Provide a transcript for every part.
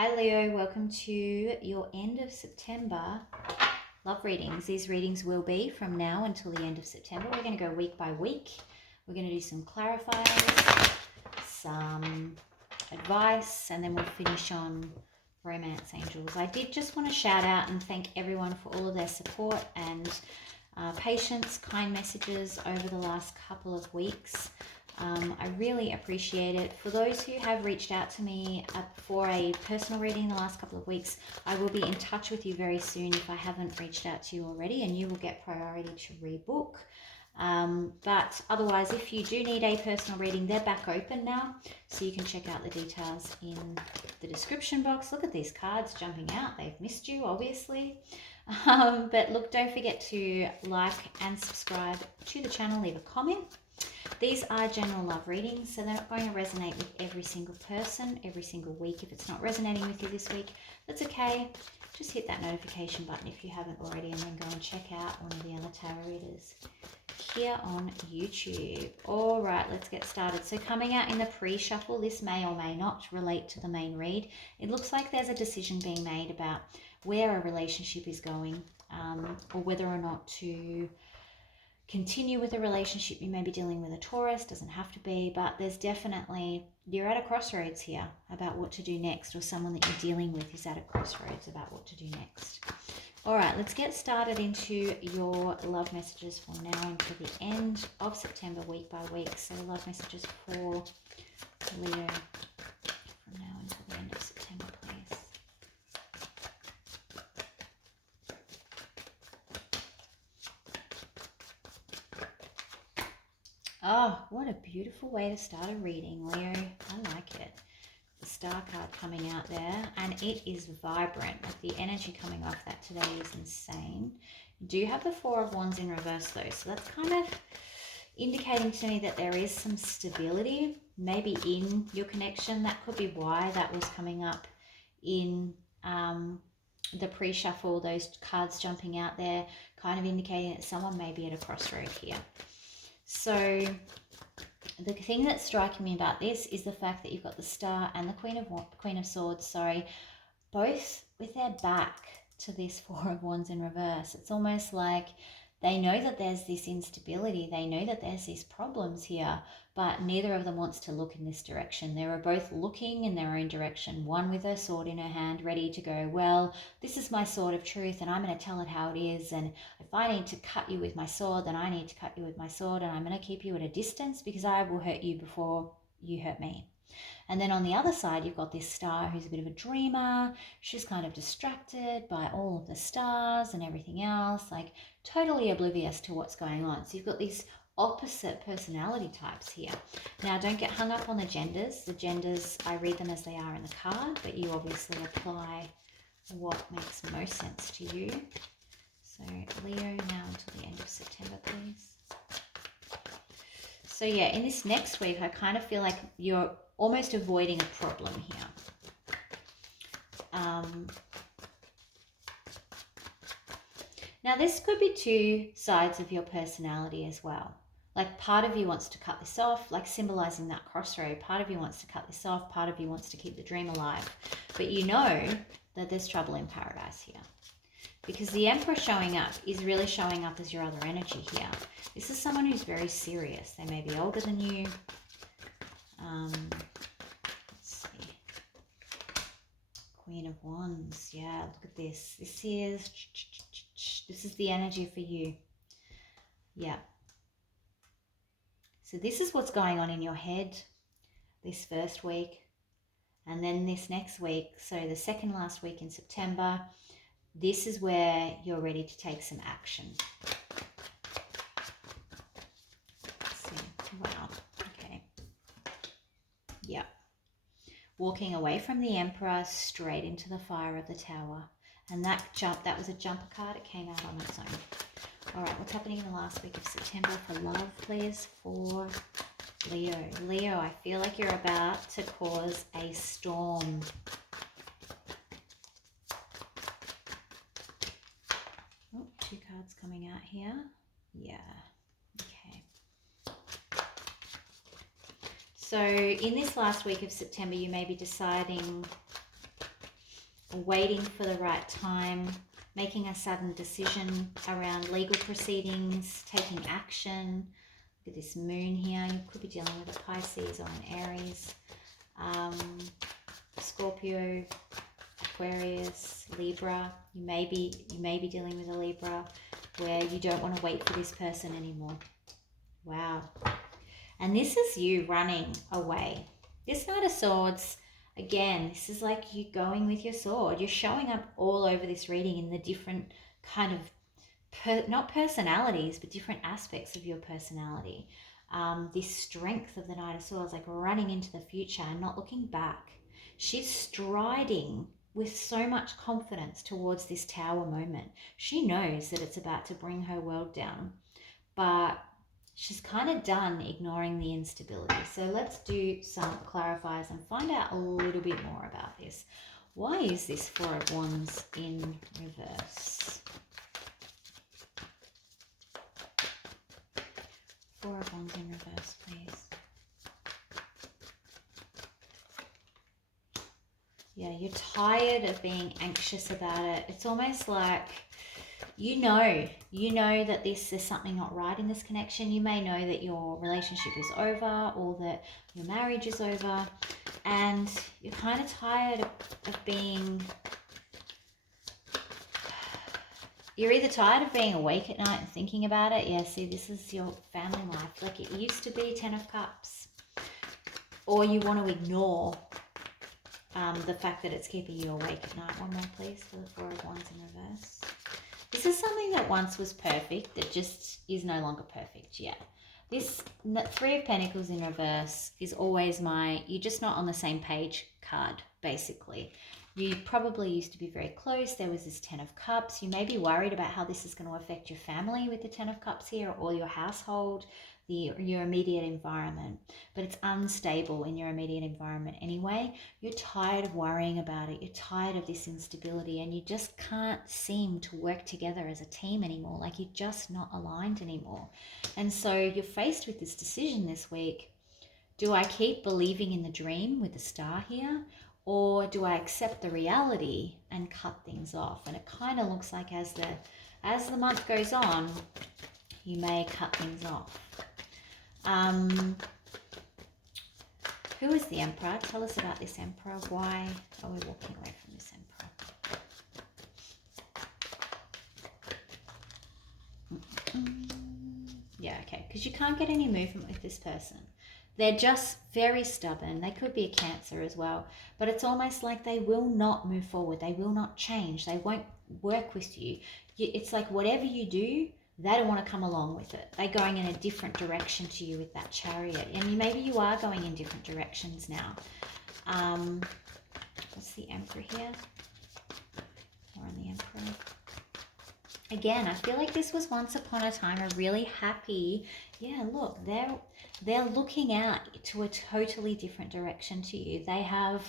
Hi Leo, welcome to your end of September love readings. These readings will be from now until the end of September. We're going to go week by week. We're going to do some clarifiers, some advice, and then we'll finish on romance angels. I did just want to shout out and thank everyone for all of their support and patience, kind messages over the last couple of weeks. I really appreciate it. For those who have reached out to me for a personal reading in the last couple of weeks, I will be in touch with you very soon if I haven't reached out to you already, and you will get priority to rebook. But otherwise, if you do need a personal reading, they're back open now, so you can check out the details in the description box. Look at these cards jumping out. They've missed you, obviously. But look, don't forget to like and subscribe to the channel, leave a comment. These are general love readings, so they're not going to resonate with every single person every single week. If it's not resonating with you this week, that's okay. Just hit that notification button if you haven't already, and then go and check out one of the other tarot readers here on YouTube. All right, let's get started. So coming out in the pre-shuffle, this may or may not relate to the main read. It looks like there's a decision being made about where a relationship is going, or whether or not to continue with a relationship. You may be dealing with a Taurus, doesn't have to be, but there's definitely, you're at a crossroads here about what to do next, or someone that you're dealing with is at a crossroads about what to do next. All right, let's get started into your love messages from now until the end of September, week by week. So love messages for Leo from now until the end of September, please. Oh, what a beautiful way to start a reading, Leo. I like it. The star card coming out there, and it is vibrant. Like, the energy coming off that today is insane. You do have the Four of Wands in reverse though, so that's kind of indicating to me that there is some stability maybe in your connection. That could be why that was coming up in the pre-shuffle, those cards jumping out there, kind of indicating that someone may be at a crossroad here. So the thing that's striking me about this is the fact that you've got the Star and the Queen of Swords, both with their back to this Four of Wands in reverse. It's almost like they know that there's this instability. They know that there's these problems here, but neither of them wants to look in this direction. They were both looking in their own direction, one with her sword in her hand, ready to go, well, this is my sword of truth, and I'm going to tell it how it is, and if I need to cut you with my sword, then I need to cut you with my sword, and I'm going to keep you at a distance because I will hurt you before you hurt me. And then on the other side, you've got this Star who's a bit of a dreamer. She's kind of distracted by all of the stars and everything else, like totally oblivious to what's going on. So you've got these opposite personality types here. Now, don't get hung up on the genders. The genders, I read them as they are in the card, but you obviously apply what makes most sense to you. So Leo, now until the end of September, please. So yeah, in this next week, I kind of feel like you're almost avoiding a problem here. Now, this could be two sides of your personality as well. Like, part of you wants to cut this off, like symbolizing that crossroad. Part of you wants to cut this off. Part of you wants to keep the dream alive. But you know that there's trouble in paradise here, because the Emperor showing up is really showing up as your other energy here. This is someone who's very serious. They may be older than you. Let's see. Queen of Wands. Yeah, look at this. This is the energy for you. Yeah. So this is what's going on in your head this first week. And then this next week, so the second last week in September, this is where you're ready to take some action. Let's see. Wow. Okay. Yeah. Walking away from the Emperor straight into the fire of the Tower. And that was a jumper card. It came out on its own. All right, what's happening in the last week of September for love, please, for Leo? Leo, I feel like you're about to cause a storm. Oh, two cards coming out here. Yeah. Okay. So in this last week of September, you may be deciding waiting for the right time, making a sudden decision around legal proceedings, taking action. Look at this moon here. You could be dealing with a Pisces or an Aries, Scorpio, Aquarius, Libra. You may be dealing with a Libra where you don't want to wait for this person anymore. Wow. And this is you running away. This Knight of Swords, again, this is like you going with your sword. You're showing up all over this reading in the different kind of, not personalities, but different aspects of your personality. This strength of the Knight of Swords, like running into the future and not looking back. She's striding with so much confidence towards this Tower moment. She knows that it's about to bring her world down, but she's kind of done ignoring the instability. So let's do some clarifiers and find out a little bit more about this. Why is this Four of Wands in reverse? Four of Wands in reverse, please. Yeah, you're tired of being anxious about it. It's almost like you know that there's something not right in this connection. You may know that your relationship is over or that your marriage is over, and you're kind of tired of being... You're either tired of being awake at night and thinking about it. Yeah, see, this is your family life. Like it used to be 10 of Cups. Or you want to ignore the fact that it's keeping you awake at night. One more, please, for the Four of Wands in reverse. This is something that once was perfect that just is no longer perfect yet. This Three of Pentacles in reverse is always my you're just not on the same page card, basically. You probably used to be very close. There was this 10 of Cups. You may be worried about how this is going to affect your family with the 10 of Cups here, or your household, your immediate environment. But it's unstable in your immediate environment anyway. You're tired of worrying about it. You're tired of this instability, and you just can't seem to work together as a team anymore. Like you're just not aligned anymore. And so you're faced with this decision this week. Do I keep believing in the dream with the star here? Or do I accept the reality and cut things off? And it kind of looks like as the month goes on, you may cut things off. Who is the Emperor? Tell us about this Emperor. Why are we walking away from this Emperor? Yeah, okay, because you can't get any movement with this person. They're just very stubborn. They could be a Cancer as well. But it's almost like they will not move forward. They will not change. They won't work with you. It's like whatever you do, they don't want to come along with it. They're going in a different direction to you with that Chariot. And maybe you are going in different directions now. What's the Emperor here? More on the Emperor. Again, I feel like this was once upon a time a really happy... Yeah, look, they're looking out to a totally different direction to you. They have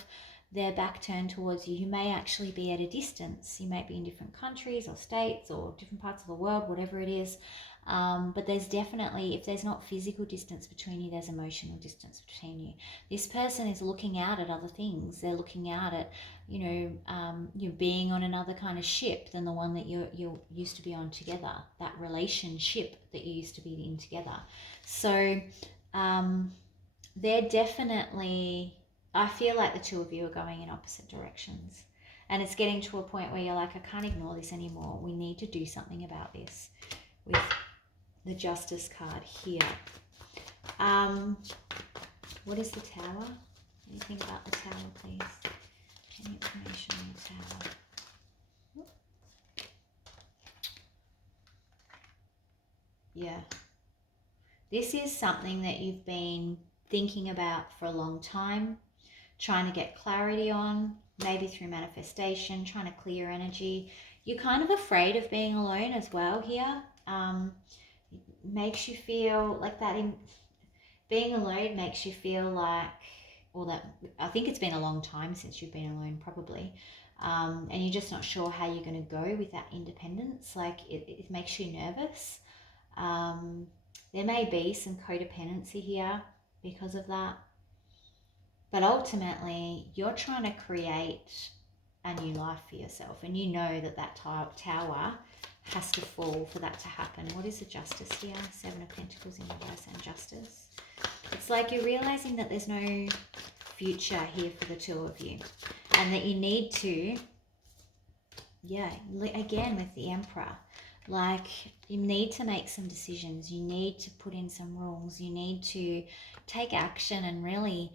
their back turned towards you. You may actually be at a distance. You may be in different countries or states or different parts of the world, whatever it is. But there's definitely, if there's not physical distance between you, there's emotional distance between you. This person is looking out at other things. They're looking out at, you're being on another kind of ship than the one that you used to be on together, that relationship that you used to be in together. So they're definitely, I feel like the two of you are going in opposite directions. And it's getting to a point where you're like, I can't ignore this anymore. We need to do something about this with the Justice card here. What is the Tower? Anything about the Tower, please? Any information on the Tower? Yeah. This is something that you've been thinking about for a long time, trying to get clarity on, maybe through manifestation, trying to clear energy. You're kind of afraid of being alone as well here. It makes you feel like that. Being alone makes you feel like, or that, I think it's been a long time since you've been alone probably. And you're just not sure how you're going to go with that independence. Like it makes you nervous. There may be some codependency here because of that. But ultimately, you're trying to create a new life for yourself. And you know that that tower has to fall for that to happen. What is the justice here? 7 of Pentacles in reverse and justice. It's like you're realizing that there's no future here for the two of you. And that you need to, yeah, again with the Emperor, like you need to make some decisions. You need to put in some rules. You need to take action and really,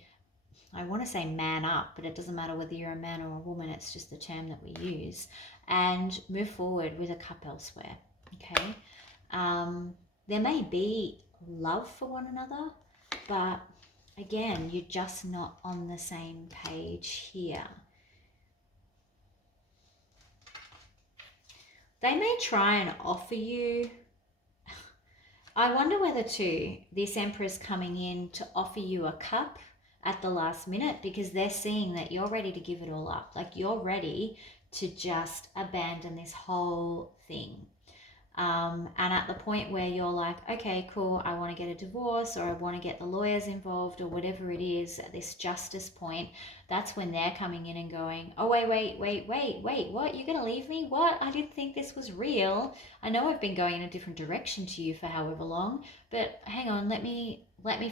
I want to say man up, but it doesn't matter whether you're a man or a woman. It's just the term that we use. And move forward with a cup elsewhere, okay? There may be love for one another, but again, you're just not on the same page here. They may try and offer you, I wonder whether too, this Emperor's coming in to offer you a cup at the last minute, because they're seeing that you're ready to give it all up. Like you're ready to just abandon this whole thing. And at the point where you're like, okay, cool, I want to get a divorce, or I want to get the lawyers involved, or whatever it is, at this justice point, that's when they're coming in and going, oh, wait, what? You're going to leave me? What? I didn't think this was real. I know I've been going in a different direction to you for however long, but hang on, let me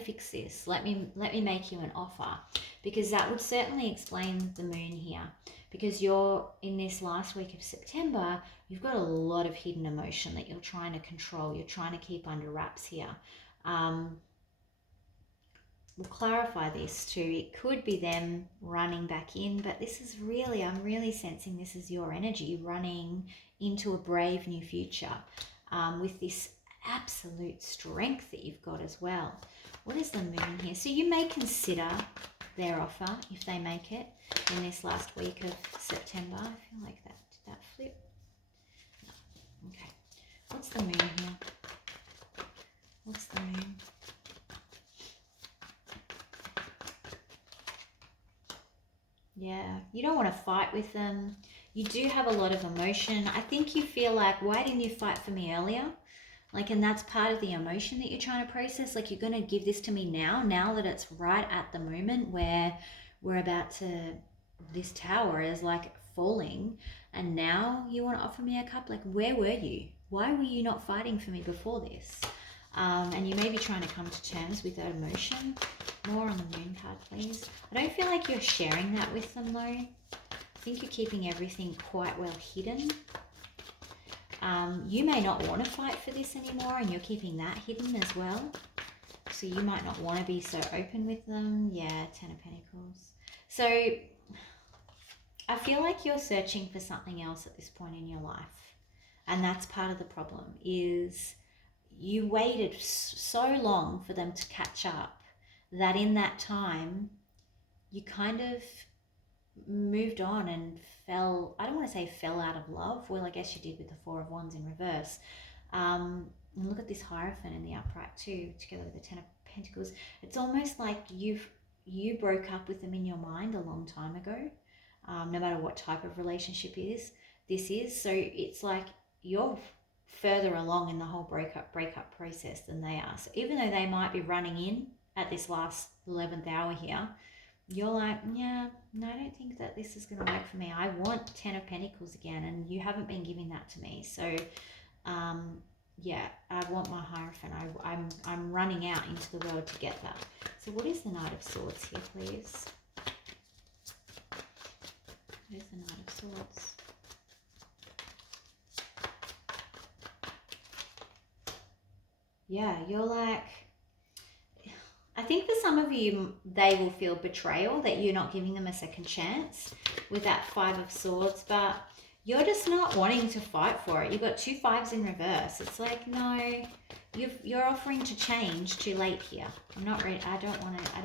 fix this. Let me make you an offer, because that would certainly explain the moon here. Because you're in this last week of September, you've got a lot of hidden emotion that you're trying to control. You're trying to keep under wraps here. We'll clarify this too. It could be them running back in, but this is really, I'm really sensing this is your energy running into a brave new future with this absolute strength that you've got as well. What is the moon here? So you may consider their offer if they make it in this last week of September. I feel like that, did that flip? No. Okay. What's the moon here? What's the moon? Yeah, you don't want to fight with them. You do have a lot of emotion. I think you feel like, why didn't you fight for me earlier? Like, and that's part of the emotion that you're trying to process. Like, you're going to give this to me now that it's right at the moment where we're about to, this tower is like falling, and now you want to offer me a cup. Like, where were you? Why were you not fighting for me before this? And you may be trying to come to terms with that emotion. More on the moon card, please. I don't feel like you're sharing that with them though. I think you're keeping everything quite well hidden. You may not want to fight for this anymore, and you're keeping that hidden as well. So you might not want to be so open with them. Yeah, 10 of Pentacles. So I feel like you're searching for something else at this point in your life. And that's part of the problem, is you waited so long for them to catch up that in that time you kind of moved on and fell, I don't want to say fell out of love. Well, I guess you did with the 4 of Wands in reverse. And look at this Hierophant in the upright too, together with the 10 of Pentacles. It's almost like you broke up with them in your mind a long time ago, no matter what type of relationship this is. So it's like you're further along in the whole breakup process than they are. So even though they might be running in at this last 11th hour here, you're like, yeah, no, I don't think that this is going to work for me. I want 10 of Pentacles again, and you haven't been giving that to me. So, yeah, I want my Hierophant. I'm running out into the world to get that. So what is the Knight of Swords here, please? What is the Knight of Swords? Yeah, you're like, I think for some of you, they will feel betrayal that you're not giving them a second chance with that 5 of Swords, but you're just not wanting to fight for it. You've got 2 5s in reverse. It's like, no, you're offering to change too late here. I'm not ready. I don't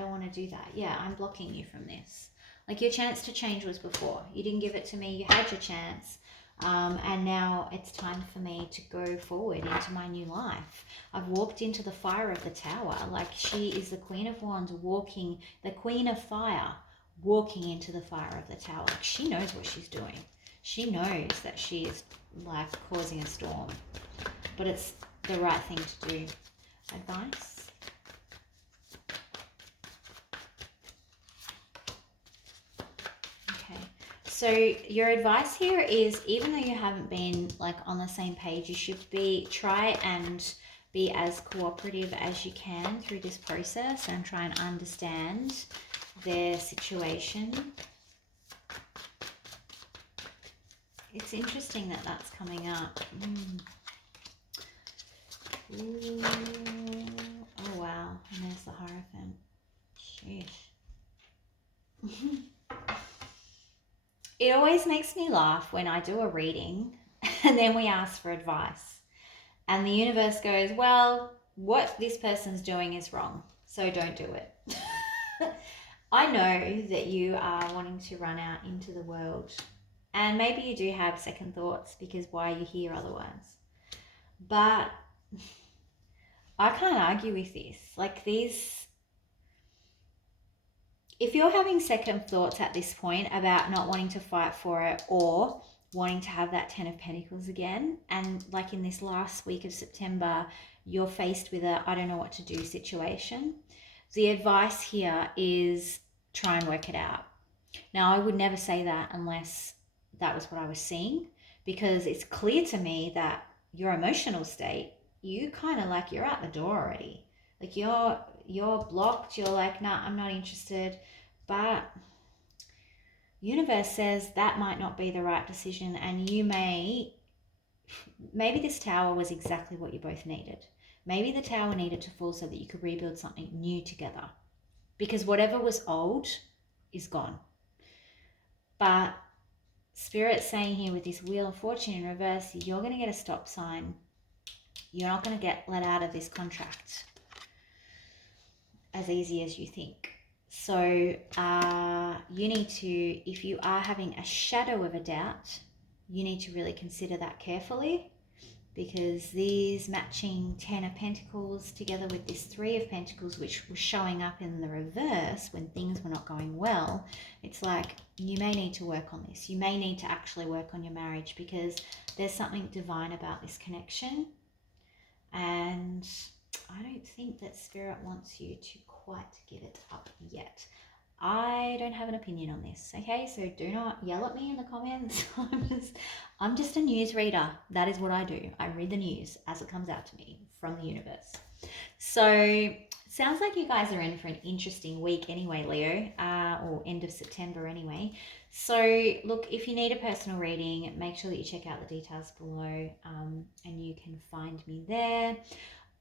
want to do that. Yeah, I'm blocking you from this. Like, your chance to change was before. You didn't give it to me. You had your chance. And now it's time for me to go forward into my new life. I've walked into the fire of the tower. Like, she is the Queen of Wands walking, the Queen of Fire, walking into the fire of the tower. Like, she knows what she's doing. She knows that she is like causing a storm, but it's the right thing to do. Advice? Okay. So your advice here is, even though you haven't been like on the same page, you should try and be as cooperative as you can through this process and try and understand their situation. It's interesting that that's coming up. Ooh. Oh wow, and there's the Hierophant. Sheesh. It always makes me laugh when I do a reading and then we ask for advice. And the universe goes, well, what this person's doing is wrong, so don't do it. I know that you are wanting to run out into the world. And maybe you do have second thoughts, because why are you here otherwise? But I can't argue with this. Like if you're having second thoughts at this point about not wanting to fight for it or wanting to have that 10 of Pentacles again, and like in this last week of September, you're faced with a I don't know what to do situation, the advice here is try and work it out. Now, I would never say that unless that was what I was seeing, because it's clear to me that your emotional state, you kind of like you're out the door already. Like you're blocked, you're like, nah, I'm not interested. But universe says that might not be the right decision, and maybe this tower was exactly what you both needed. Maybe the tower needed to fall so that you could rebuild something new together, because whatever was old is gone. But Spirit's saying here with this Wheel of Fortune in reverse, you're going to get a stop sign. You're not going to get let out of this contract as easy as you think. So you need to, if you are having a shadow of a doubt, you need to really consider that carefully, because these matching 10 of Pentacles together with this 3 of Pentacles, which was showing up in the reverse when things were not going well, it's like you may need to work on this. You may need to actually work on your marriage, because there's something divine about this connection. And I don't think that Spirit wants you to quite give it up yet. I don't have an opinion on this, okay? So do not yell at me in the comments. I'm just a news reader. That is what I do. I read the news as it comes out to me from the universe. So sounds like you guys are in for an interesting week anyway, Leo, or end of September anyway. So look, if you need a personal reading, make sure that you check out the details below, and you can find me there.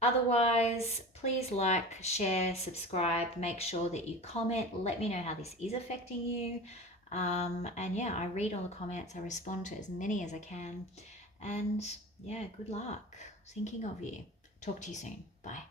Otherwise, please like, share, subscribe, make sure that you comment, let me know how this is affecting you. And yeah, I read all the comments, I respond to as many as I can. And yeah, good luck. Thinking of you. Talk to you soon. Bye.